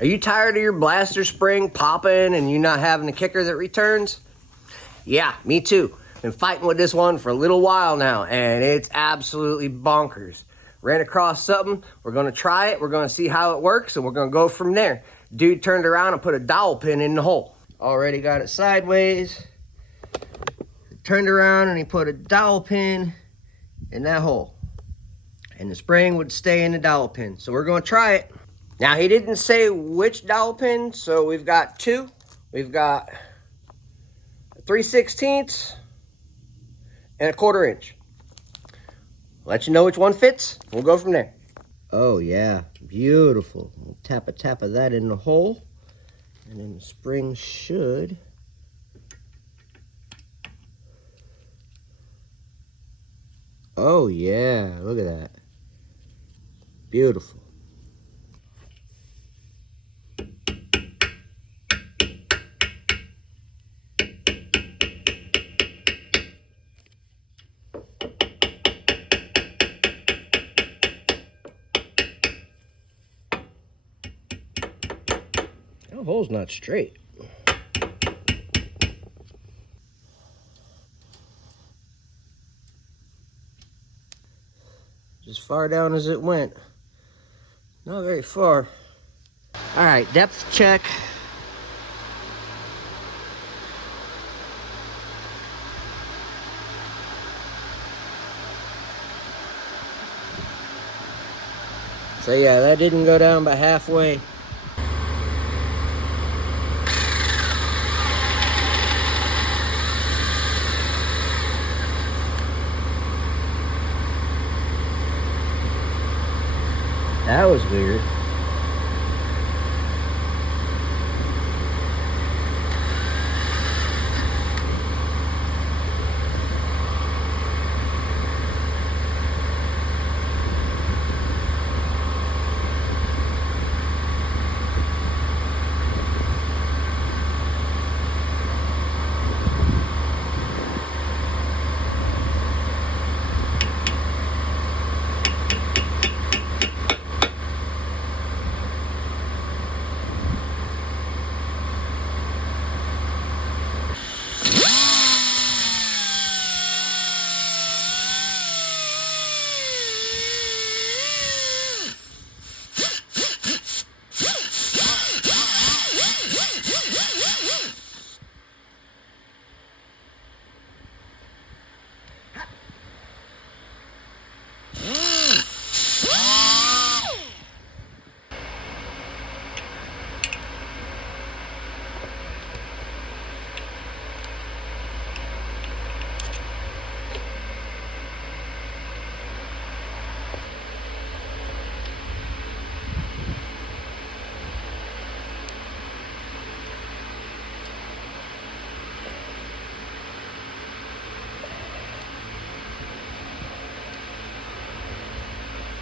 Are you tired of your blaster spring popping and you not having a kicker that returns? Yeah, me too. Been fighting with this one for a little while now, and it's absolutely bonkers. Ran across something, we're gonna try it, we're gonna see how it works, and we're gonna go from there. Dude turned around and put a dowel pin in the hole. Already got it sideways. Turned around and he put a dowel pin in that hole. And the spring would stay in the dowel pin. So we're gonna try it. Now he didn't say which dowel pin, so we've got two. We've got 3/16 and 1/4 inch. Let you know which one fits. We'll go from there. Oh yeah, beautiful. We'll tap of that in the hole, and then the spring should. Oh yeah, look at that. Beautiful. The hole's not straight. As far down as it went. Not very far. All right, depth check. So yeah, that didn't go down by halfway. That was weird.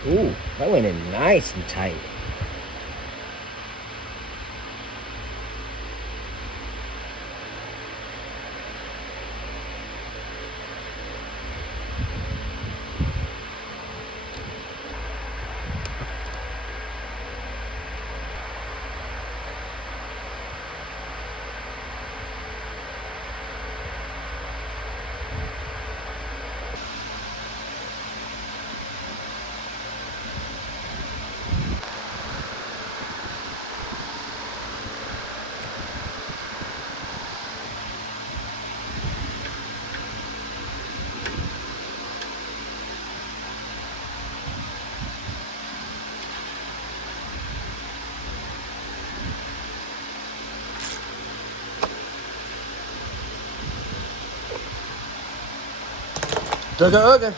Ooh, that went in nice and tight. Okay.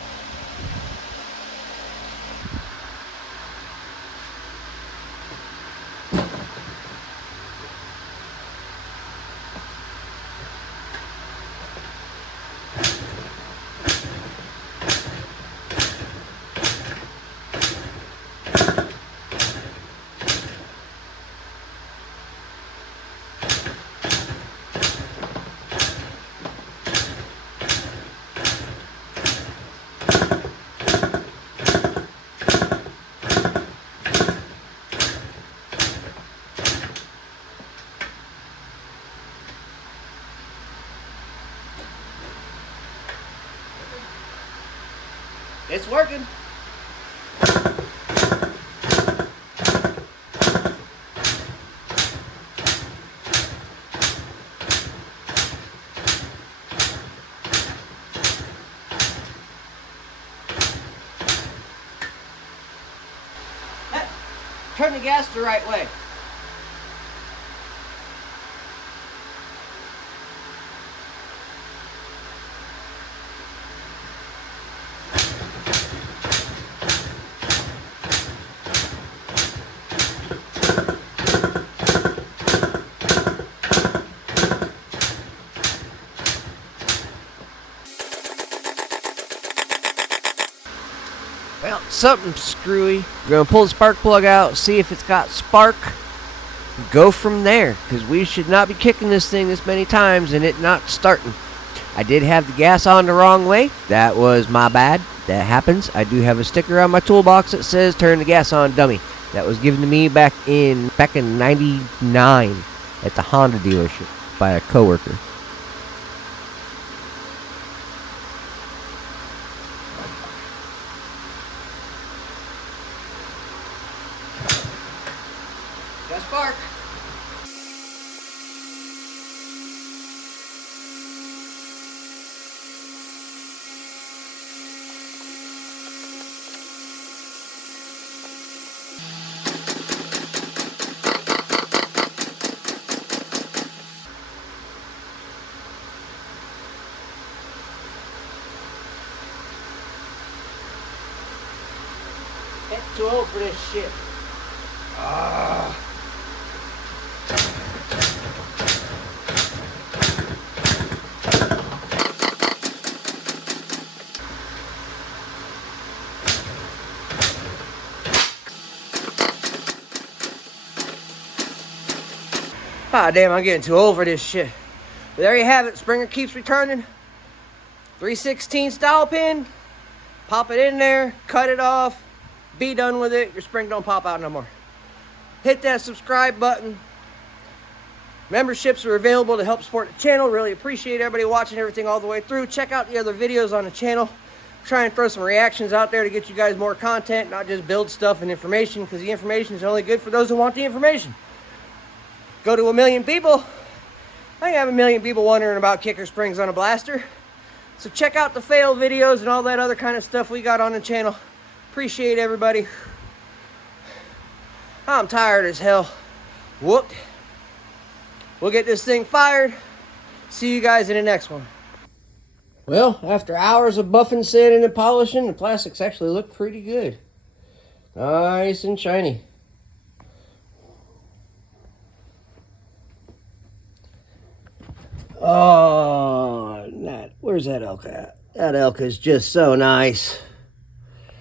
It's working. Turn the gas the right way. Well, something's screwy. We're going to pull the spark plug out, see if it's got spark. Go from there, because we should not be kicking this thing this many times and it not starting. I did have the gas on the wrong way. That was my bad. That happens. I do have a sticker on my toolbox that says turn the gas on, dummy. That was given to me back in '99 at the Honda dealership by a coworker. Got spark. It's too old for this shit. Ah, damn, I'm getting too old for this shit. But there you have it. Springer keeps returning. 3/16 dowel pin. Pop it in there. Cut it off. Be done with it. Your spring don't pop out no more. Hit that subscribe button. Memberships are available to help support the channel. Really appreciate everybody watching everything all the way through. Check out the other videos on the channel. Try and throw some reactions out there to get you guys more content, not just build stuff and information, because the information is only good for those who want the information. Go to 1 million people. I have 1 million people wondering about kicker springs on a blaster. So check out the fail videos and all that other kind of stuff we got on the channel. Appreciate everybody. I'm tired as hell. Whooped. We'll get this thing fired. See you guys in the next one. Well, after hours of buffing, sanding, and polishing, the plastics actually look pretty good. Nice and shiny. Oh, where's that elk at? That elk is just so nice.